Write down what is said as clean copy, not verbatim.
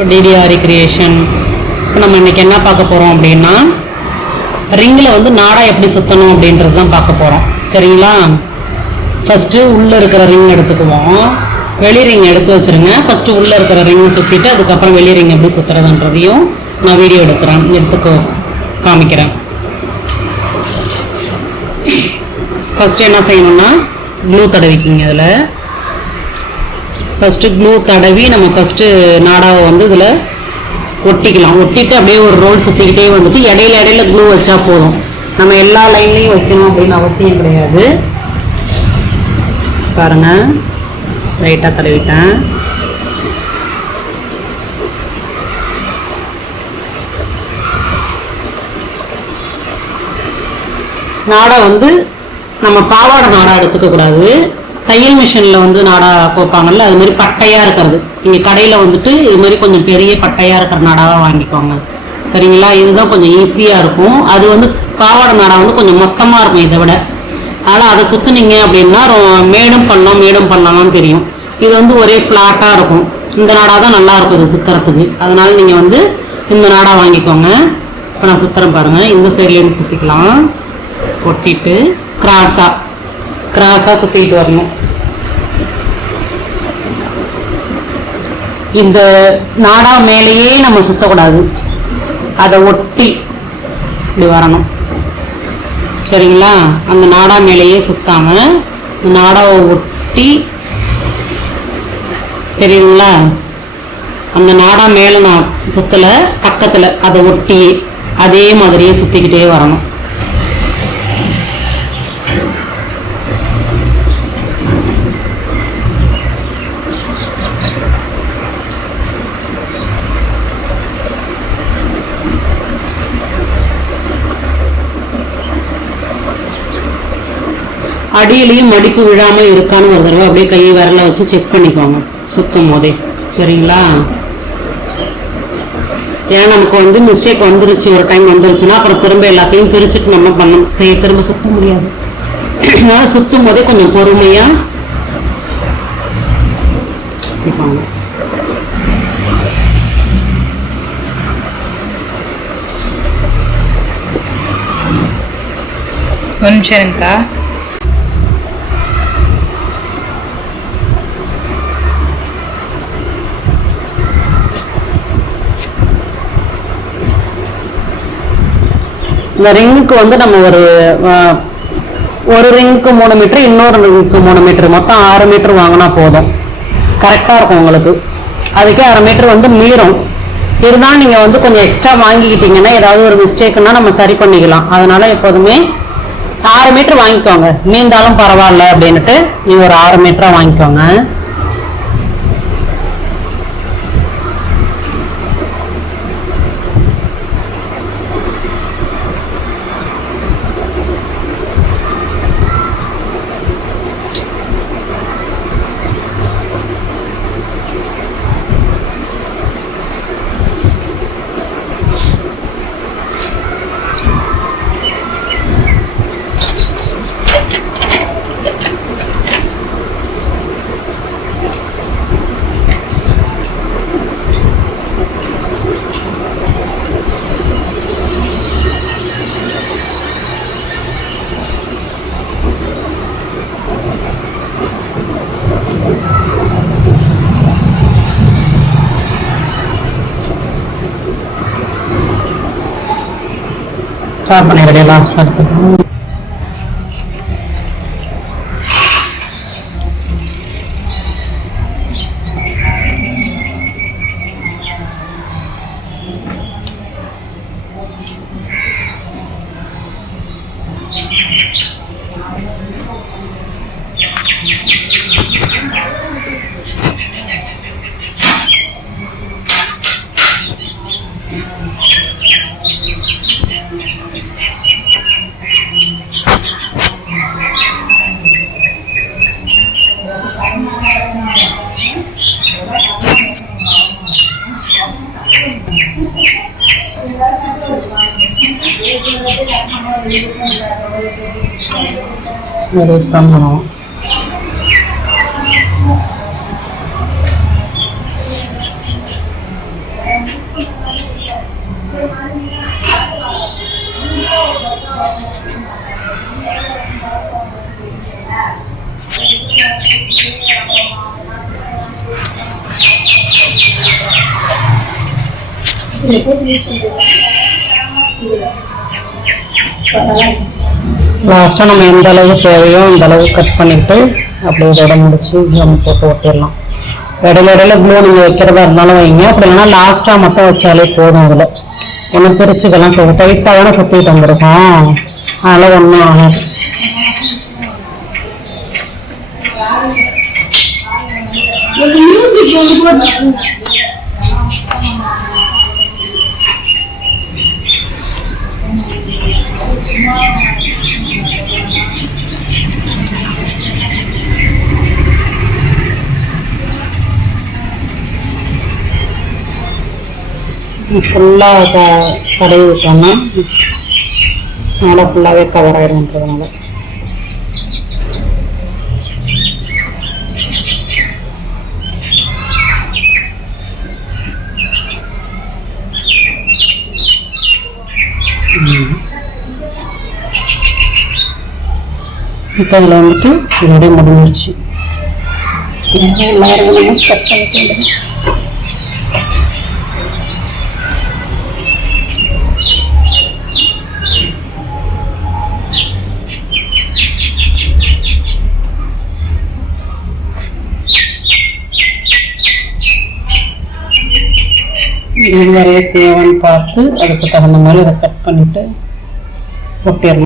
TTR creation. இப்போ நம்ம இன்னைக்கு என்ன பார்க்க போகிறோம் அப்படின்னா, ரிங்கில் வந்து நாடா எப்படி சுற்றணும் அப்படின்றது தான் பார்க்க போகிறோம். சரிங்களா? ஃபஸ்ட்டு உள்ளே இருக்கிற ரிங் எடுத்துக்குவோம். வெளி ரிங் எடுத்து வச்சுருங்க. ஃபஸ்ட்டு உள்ளே இருக்கிற ரிங்கை சுற்றிட்டு அதுக்கப்புறம் வெளி ரிங் எப்படி சுற்றுறதுன்றதையும் நான் வீடியோ எடுத்து காமிக்கிறேன். ஃபஸ்ட்டு என்ன செய்யணும்னா, க்ளூ தடவிக்கிங்க. அதில் ஃபஸ்ட்டு க்ளூ தடவி நம்ம ஃபஸ்ட்டு நாடாவை வந்து இதில் ஒட்டிக்கலாம். ஒட்டிட்டு அப்படியே ஒரு ரோல் சுற்றிக்கிட்டே வந்துட்டு இடையில இடையில க்ளூ வச்சா போதும். நம்ம எல்லா லைன்லையும் வைக்கணும் அப்படின்னு அவசியம் கிடையாது. பாருங்கள், லைட்டாக தடவிட்டேன். நாடா வந்து நம்ம பாவாடை நாடா எடுத்துக்கக்கூடாது. தையல் மிஷினில் வந்து நாடா கோப்பாங்கல்ல, அது மாதிரி பட்டையாக இருக்கிறது. நீங்கள் கடையில் வந்துட்டு இது மாதிரி கொஞ்சம் பெரிய பட்டையாக இருக்கிற நாடாவாக வாங்கிக்கோங்க. சரிங்களா? இதுதான் கொஞ்சம் ஈஸியாக இருக்கும். அது வந்து பாவாடை நாடா வந்து கொஞ்சம் மொத்தமாக இருக்கும் இதை விட. அதனால் அதை சுற்றுனீங்க அப்படின்னா மேடும் பண்ணலாம்னு தெரியும். இது வந்து ஒரே ஃப்ளாட்டாக இருக்கும். இந்த நாடா தான் நல்லாயிருக்கும் இது சுற்றுறதுக்கு. அதனால் நீங்கள் வந்து இந்த நாடா வாங்கிக்கோங்க. இப்போ நான் சுற்றுறேன் பாருங்கள். இந்த சைட்லேருந்து சுற்றிக்கலாம். ஒட்டிட்டு கிராஸாக சுற்றிட்டு வரணும். இந்த நாடா மேலேயே நம்ம சுற்றக்கூடாது, அதை ஒட்டி இப்படி வரணும். சரிங்களா? அந்த நாடா மேலேயே சுத்தாம நாடாவை ஒட்டி, தெரியுங்களா? அந்த நாடா மேலே நான் சுத்தலை, பக்கத்தில் அதை ஒட்டி அதே மாதிரியே சுற்றிக்கிட்டே வரணும். அடியிலையும் மடிப்பு விழாமல் இருக்கான்னு ஒரு தடவை அப்படியே கை விரல வச்சு செக் பண்ணிக்கோங்க சுத்தும் போதே. சரிங்களா? ஏன்னா நமக்கு வந்து மிஸ்டேக் வந்துருச்சு, ஒரு டைம் வந்துருச்சுன்னா அப்புறம் திரும்ப எல்லாத்தையும் பிரிச்சுட்டு நம்ம திரும்ப சுத்த முடியாது. அதனால சுத்தும் போதே கொஞ்சம் பொறுமையா ஒரு நிமிஷம் இருக்கா. இந்த ரிங்குக்கு வந்து நம்ம ஒரு ரிங்குக்கு 3 மீட்டர், இன்னொரு ரிங்குக்கு 3 மீட்டர், மொத்தம் 6 மீட்டர் வாங்கினா போதும். கரெக்டாக இருக்கும் உங்களுக்கு. அதுக்கே 1/2 மீட்டர் வந்து மீறும். இருந்தாலும் நீங்கள் வந்து கொஞ்சம் எக்ஸ்ட்ரா வாங்கிக்கிட்டீங்கன்னா ஏதாவது ஒரு மிஸ்டேக்குன்னா நம்ம சரி பண்ணிக்கலாம். அதனால எப்போதுமே 6 மீட்டர் வாங்கிக்கோங்க. மீந்தாலும் பரவாயில்ல அப்படின்ட்டு நீங்கள் ஒரு 6 மீட்டராக வாங்கிக்கோங்க. ஸ்டார்ட் பண்ணிடுறேன். லாஸ்ட் பண்ணுறேன். பண்ணணும். லாஸ்ட்டாக நம்ம எந்த அளவு தேவையோ அந்த அளவு கட் பண்ணிவிட்டு அப்படியே இதோட முடிச்சு கம் போட்டு ஒட்டிடலாம். இடையில க்ளூ நீங்கள் வைக்கிறதா இருந்தாலும் வைங்க, அப்படி இல்லைன்னா லாஸ்ட்டாக மட்டும் வச்சாலே போதும். அதில் ஒன்றும் பிரிச்சுக்கெல்லாம் சொல்லுவோம், டைட்டாக தானே சுற்றிட்டு வந்துருக்கோம், அதனால் ஒன்றும் ஆகும். ஃபுல்லாக தடவி விட்டோம்னா நல்லா ஃபுல்லாகவே கவர் ஆகிடும்ன்றதுனால. இப்போ இதில் வந்துட்டு இதோட முடிஞ்சிருச்சு. கட் பண்ணிட்டு இது வரைய தேவைன்னு பார்த்து அதுக்கு தகுந்த மாதிரி அதை கட் பண்ணிவிட்டு ஒட்டிடணும்.